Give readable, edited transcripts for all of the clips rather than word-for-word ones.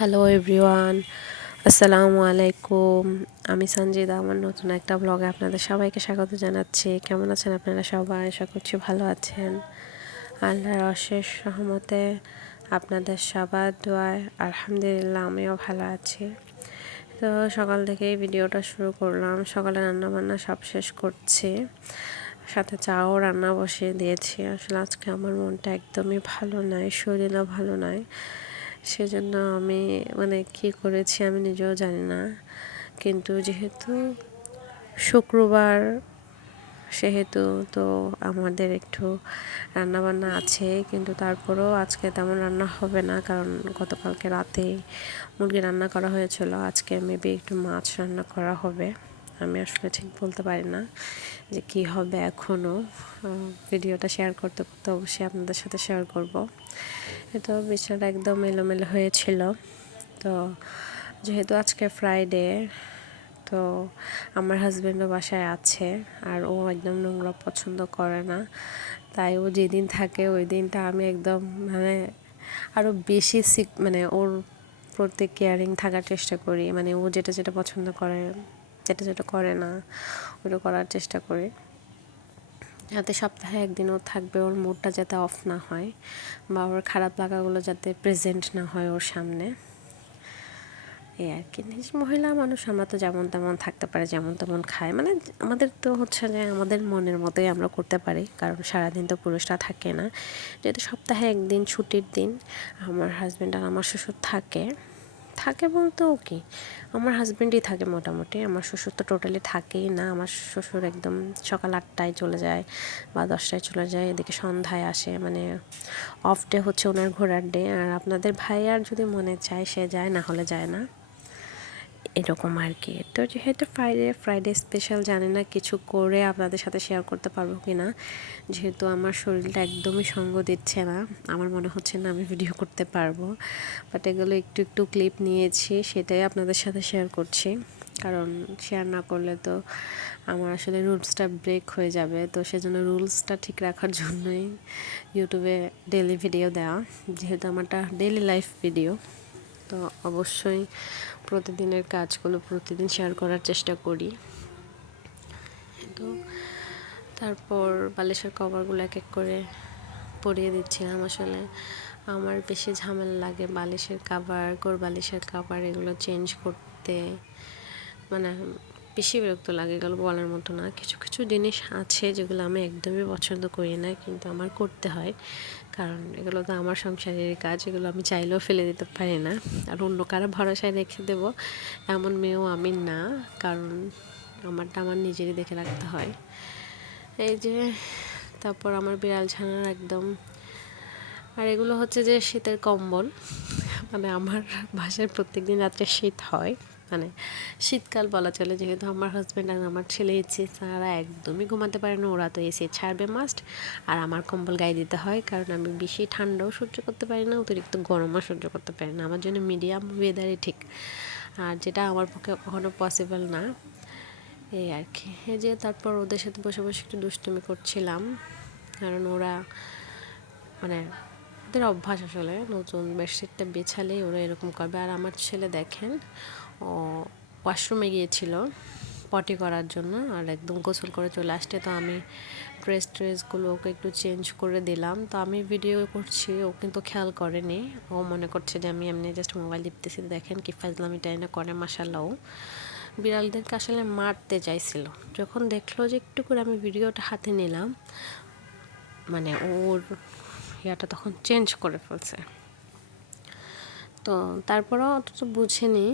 Hello everyone, আসসালামু আলাইকুম। আমি সঞ্জিদা, আমার নতুন একটা ব্লগে আপনাদের সবাইকে স্বাগত জানাচ্ছি। কেমন আছেন আপনারা সবাই? আশা করছি ভালো আছেন। আল্লাহর অশেষ রহমতে আপনাদের সবার দোয়ায় আলহামদুলিল্লাহ আমিও ভালো আছি। তো সকাল থেকেই ভিডিওটা শুরু করলাম। সকালে রান্নাবান্না সব শেষ করছি, সাথে চাও রান্না বসিয়ে দিয়েছি। আসলে আজকে আমার মনটা একদমই ভালো নয়, শরীরও ভালো নয়। সেজন্য আমি কী করেছি আমি নিজেও জানি না। কিন্তু যেহেতু শুক্রবার সেহেতু তো আমাদের একটু রান্নাবান্না আছে, কিন্তু তারপরেও আজকে তেমন রান্না হবে না, কারণ গতকালকে রাতে মুরগি রান্না করা হয়েছিল। আজকে মেবি একটু মাছ রান্না করা হবে। আমি আসলে ঠিক বলতে পারি না যে কী হবে এখনও। ভিডিওটা শেয়ার করতে করতে অবশ্যই আপনাদের সাথে শেয়ার করব। তো বিছানাটা একদম এলোমেলো হয়েছিল। তো যেহেতু আজকে ফ্রাইডে, তো আমার হাজব্যান্ডও বাসায় আছে, আর ও একদম নোংরা পছন্দ করে না। তাই ও যেদিন থাকে ওই দিনটা আমি একদম আরও বেশি ওর প্রতি কেয়ারিং থাকার চেষ্টা করি। ও যেটা যেটা পছন্দ করে, যেটা যেটা করে না, ওটা করার চেষ্টা করি, যাতে সপ্তাহে একদিনও থাকবে, ওর মুডটা যাতে অফ না হয় বা ওর খারাপ লাগাগুলো যাতে প্রেজেন্ট না হয় ওর সামনে। এই আর কি। মহিলা মানুষ, আমরা তো যেমন তেমন থাকতে পারে, যেমন তেমন খায়, আমাদের তো হচ্ছে যে আমাদের মনের মতোই আমরা করতে পারি, কারণ সারাদিন তো পুরুষরা থাকে না। যেহেতু সপ্তাহে একদিন ছুটির দিন আমার হাজব্যান্ড আর আমার শ্বশুর থাকে বলতেও কি, আমার হাজব্যান্ডই থাকে মোটামুটি। আমার শ্বশুর তো টোটালি থাকেই না। আমার শ্বশুর একদম সকাল 8টায় চলে যায় বা 10টায় চলে যায়, এদিকে সন্ধ্যায় আসে। অফ ডে হচ্ছে ওনার ঘোরার ডে। আর আপনাদের ভাই আর যদি মনে চায় সে যায়, না হলে যায় না, এরকম আর কি। তো যেহেতু ফ্রাইডে স্পেশাল, জানি না কিছু করে আপনাদের সাথে শেয়ার করতে পারবো কি না, যেহেতু আমার শরীরটা একদমই সঙ্গ দিচ্ছে না। আমার মনে হচ্ছে না আমি ভিডিও করতে পারবো, বাট এগুলো একটু একটু ক্লিপ নিয়েছি, সেটাই আপনাদের সাথে শেয়ার করছি। কারণ শেয়ার না করলে তো আমার আসলে রুলসটা ব্রেক হয়ে যাবে। তো সেজন্য রুলসটা ঠিক রাখার জন্যই ইউটিউবে ডেইলি ভিডিও দেওয়া, যেহেতু আমারটা ডেইলি লাইফ ভিডিও। তো অবশ্যই প্রতিদিনের কাজগুলো প্রতিদিন শেয়ার করার চেষ্টা করি। তো তারপর বালিশের কভারগুলো এক এক করে পরিয়ে দিচ্ছিলাম। আসলে আমার বেশি ঝামেলা লাগে বালিশের কাভার, বালিশের কাভার এগুলো চেঞ্জ করতে, বেশি বিরক্ত লাগে। এগুলো বলার মতো না। কিছু কিছু জিনিস আছে যেগুলো আমি একদমই পছন্দ করি না, কিন্তু আমার করতে হয়, কারণ এগুলো তো আমার সংসারের কাজ। এগুলো আমি চাইলেও ফেলে দিতে পারি না, আর অন্য কারো ভরসায় রেখে দেব এমন মেয়েও আমি না, কারণ আমারটা আমার নিজেরই দেখে রাখতে হয়। এই যে তারপর আমার বিড়াল ছানার একদম, আর এগুলো হচ্ছে যে শীতের কম্বল। আমার বাসায় প্রত্যেকদিন রাত্রে শীত হয়, শীতকাল বলা চলে, যেহেতু আমার হাজব্যান্ড আর আমার ছেলে এসি ছাড়া একদমই ঘুমাতে পারে না। ওরা তো এসি ছাড়বে মাস্ট, আর আমার কম্বল গায়ে দিতে হয়, কারণ আমি বেশি ঠান্ডাও সহ্য করতে পারি না, অতিরিক্ত গরমও সহ্য করতে পারি না। আমার জন্য মিডিয়াম ওয়েদারই ঠিক, আর যেটা আমার পক্ষে কখনো পসিবল না। এই আর কি। এই যে তারপর ওদের সাথে বসে বসে একটু দুষ্টুমি করছিলাম, কারণ ওরা ওদের অভ্যাস, আসলে নতুন বেডশিটটা বেছালেই ওরা এরকম করবে। আর আমার ছেলে দেখেন, ও ওয়াশরুমে গিয়েছিল পটি করার জন্য, আর একদম গোসল করে চলে আসছে। তো আমি ট্রেসগুলো ওকে একটু চেঞ্জ করে দিলাম। তো আমি ভিডিও করছি, ও কিন্তু খেয়াল করেনি। ও মনে করছে যে আমি এমনি জাস্ট মোবাইল টিপতেছি। দেখেন কি ফাজলামিটা এনে করে। মাশাআল্লাহ, ও বিড়ালদেরকে আসলে মারতে চাইছিল। যখন দেখলো যে একটু করে আমি ভিডিওটা হাতে নিলাম, ওর ইয়াটা তখন চেঞ্জ করে ফেলছে। তো তারপরও অত বুঝেনি,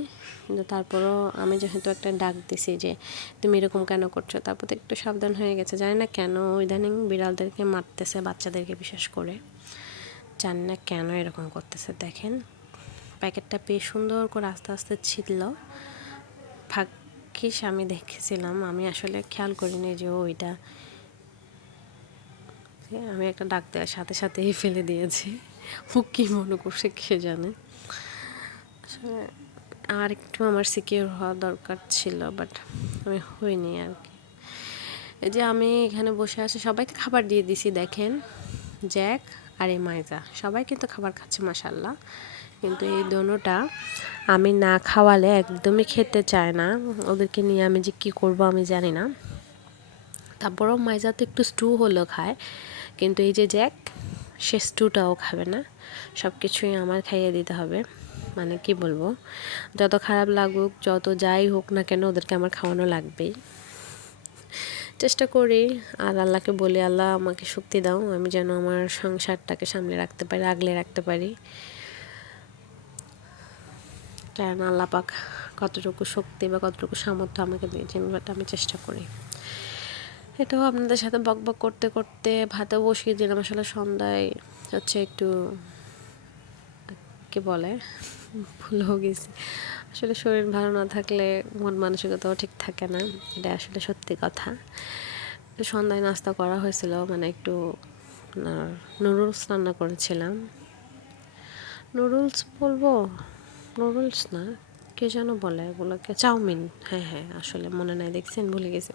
কিন্তু তারপরও আমি যেহেতু একটা ডাক দিছি যে তুমি এরকম কেন করছো, তারপর তো একটু সাবধান হয়ে গেছে। জানি না কেন ইদানিং বিড়ালদেরকে মারতেছে, বাচ্চাদেরকে বিশেষ করে, জানি না কেন এরকম করতেছে। দেখেন প্যাকেটটা পেয়ে সুন্দর করে আস্তে আস্তে ছিঁড়ল। ভাগ্যিস আমি দেখেছিলাম, আমি আসলে খেয়াল করিনি যে ওইটা, আমি একটা ডাক দেওয়ার সাথে সাথেই ফেলে দিয়েছি। ও কী মনে করছে কে জানে। আসলে আর একটু আমার সিকিউর হওয়া দরকার ছিল, বাট আমি হইনি আর কি। এই যে আমি এখানে বসে আছি, সবাইকে খাবার দিয়ে দিছি। দেখেন জ্যাক আর এই মাইজা সবাই কিন্তু খাবার খাচ্ছে মাশাআল্লাহ। কিন্তু এই দোনোটা আমি না খাওয়ালে একদমই খেতে চায় না। ওদেরকে নিয়ে আমি যে কী করব আমি জানি না। তারপরও মাইজা তো একটু স্টু হলেও খায়, কিন্তু এই যে জ্যাক, সে স্টুটাও খাবে না। সব কিছুই আমার খাইয়ে দিতে হবে। মানে কি বলবো, যত খারাপ লাগুক, যত যাই হোক না কেন, ওদেরকে আমার খাওয়ানো লাগবেই। চেষ্টা করি আর আল্লাহকে বলি, আল্লাহ আমাকে শক্তি দাও, আমি যেন আমার সংসারটাকে সামলে রাখতে পারি, আগলে রাখতে পারি। কারণ আল্লাহ পাক কতটুকু শক্তি বা কতটুকু সামর্থ্য আমাকে দিয়েছেন, বাট আমি চেষ্টা করি। এটাও আপনাদের সাথে বকবক করতে করতে ভাতে বসিয়ে দিলাম। আসলে সন্ধ্যায় হচ্ছে একটু কি বলে, ভুল হয়ে গেছি। আসলে শরীর ভালো না থাকলে মন মানসিকতাও ঠিক থাকে না, এটা আসলে সত্যি কথা। সন্ধ্যায় নাস্তা করা হয়েছিল, মানে একটু নুডলস রান্না করেছিলাম। নুডলস বলবো, নুডলস না, কে যেন বলে এগুলোকে, চাউমিন। হ্যাঁ হ্যাঁ, আসলে মনে নাই, দেখছেন ভুলে গেছি।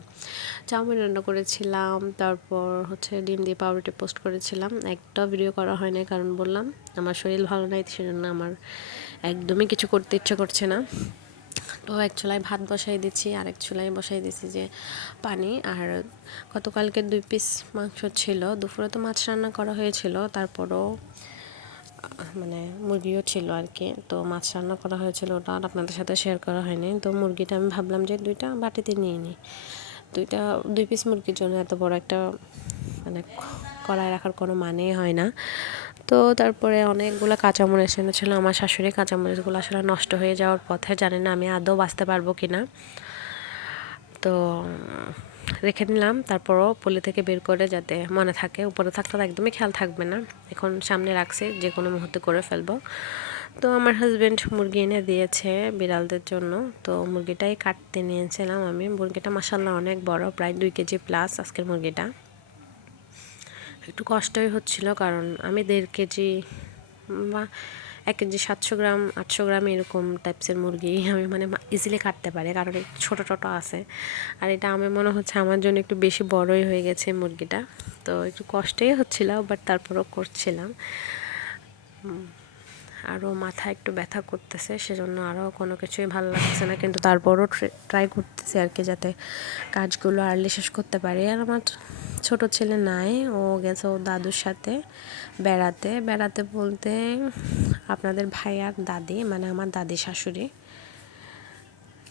চাউমিন রান্না করেছিলাম, তারপর হচ্ছে ডিম দিয়ে পাউরুটি পোস্ট করেছিলাম। একটা ভিডিও করা হয় না, কারণ বললাম আমার শরীর ভালো নাই, সেজন্য আমার একদমই কিছু করতে ইচ্ছে করছে না। তো এক চুলায় ভাত বসাই দিচ্ছি, আর এক চুলায় বসাই দিচ্ছি যে পানি। আর গতকালকে 2 পিস মাংস ছিল, দুপুরে তো মাছ রান্না করা হয়েছিল, তারপরও মানে মুরগিও ছিল আর কি। তো মাছ রান্না করা হয়েছিল, ওটা আর আপনাদের সাথে শেয়ার করা হয়নি। তো মুরগিটা আমি ভাবলাম যে 2টা বাটিতে নিয়ে নিই। 2 পিস মুরগির জন্য এত বড় একটা মানে কড়াই রাখার কোনো মানেই হয় না। তো তারপরে অনেকগুলো কাঁচামরিচ এনেছিল আমার শাশুড়ি। কাঁচামরিচগুলো আসলে নষ্ট হয়ে যাওয়ার পথে, জানি না আমি আদৌ বাঁচতে পারবো কি না। তো রেখে নিলাম, তারপরও পলি থেকে বের করে যাতে মনে থাকে। উপরে থাকলে তো একদমই খেয়াল থাকবে না, এখন সামনে রাখছে, যে কোনো মুহূর্তে করে ফেলবো। তো আমার হাজব্যান্ড মুরগি এনে দিয়েছে বিড়ালদের জন্য। তো মুরগিটাই কাটতে নিয়েছিলাম আমি। মুরগিটা মাসাল্লাহ অনেক বড়, প্রায় 2 কেজি প্লাস আজকের মুরগিটা। একটু কষ্টই হচ্ছিল, কারণ আমি 1.5 কেজি বা 1 কেজি 700 গ্রাম 800 গ্রাম এরকম টাইপসের মুরগি আমি মানে ইজিলি কাটতে পারি, কারণ একটু ছোটো ছোটো আছে। আর এটা আমার মনে হচ্ছে আমার জন্য একটু বেশি বড়ই হয়ে গেছে মুরগিটা। তো একটু কষ্টই হচ্ছিল, বাট তারপরও করছিলাম। আরও মাথা একটু ব্যথা করতেছে, সেজন্য আরও কোনো কিছুই ভালো লাগছে না, কিন্তু তারপরও ট্রাই করতেছি আর কি, যাতে কাজগুলো আর্লি শেষ করতে পারি। আর আমার ছোট ছেলে নাই, ও গেছে ও দাদুর সাথে বেড়াতে। বেড়াতে বলতে আপনাদের ভাইয়ার দাদি, মানে আমার দাদি শাশুড়ি।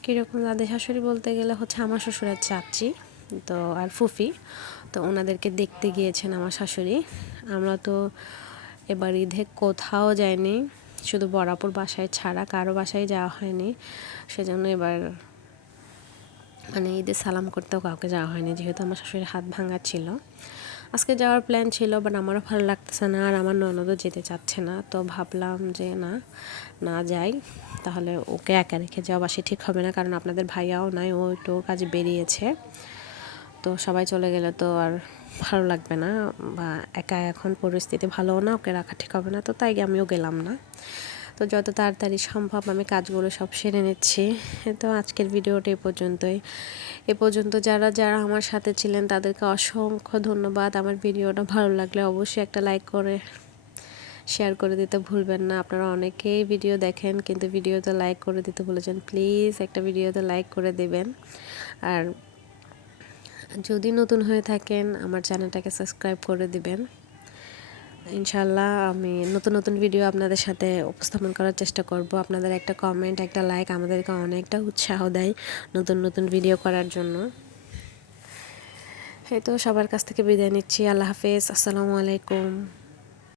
কীরকম দাদি শাশুড়ি বলতে গেলে হচ্ছে আমার শ্বশুরের চাচি, তো আর ফুফি। তো ওনাদেরকে দেখতে গিয়েছেন আমার শাশুড়ি। আমরা তো এবার ঈদে কোথাও যাইনি, শুধু বরাপুর বাসায় ছাড়া কারো বাসায় যাওয়া হয়নি। সেজন্য এবার মানে ঈদে সালাম করতেও কাউকে যাওয়া হয়নি, যেহেতু আমার শাশুড়ির হাত ভাঙা ছিল। আজকে যাওয়ার প্ল্যান ছিল, বাট আমারও ভালো লাগতেছে না, আর আমার ননদও যেতে চাচ্ছে না। তো ভাবলাম যে না যাই, তাহলে ওকে একা রেখে যাওয়া বাসি ঠিক হবে না, কারণ আপনাদের ভাইয়াও নাই, ও একটু কাজে বেরিয়েছে। তো সবাই চলে গেলে তো আর ভালো লাগবে না, বা একা এখন পরিস্থিতি ভালোও না, ওকে রাখা ঠিক হবে না। তো তাই আমিও গেলাম না। তো যত তাড়াতাড়ি সম্ভব আমি কাজগুলো সব সেরে নিচ্ছি। তো আজকের ভিডিওটা এ পর্যন্ত যারা যারা আমার সাথে ছিলেন তাদেরকে অসংখ্য ধন্যবাদ। আমার ভিডিওটা ভালো লাগলে অবশ্যই একটা লাইক করে শেয়ার করে দিতে ভুলবেন না। আপনারা অনেকেই ভিডিও দেখেন, কিন্তু ভিডিওতে লাইক করে দিতে ভুলেছেন। প্লিজ একটা ভিডিওতে লাইক করে দেবেন। আর যদি নতুন হয়ে থাকেন আমার চ্যানেলটাকে সাবস্ক্রাইব করে দিবেন। ইনশাল্লাহ আমি নতুন নতুন ভিডিও আপনাদের সাথে উপস্থাপন করার চেষ্টা করব। আপনাদের একটা কমেন্ট, একটা লাইক আমাদেরকে অনেকটা উৎসাহ দেয় নতুন নতুন ভিডিও করার জন্য। এই তো সবার কাছ থেকে বিদায় নিচ্ছি। আল্লাহ হাফেজ, আসসালামু আলাইকুম।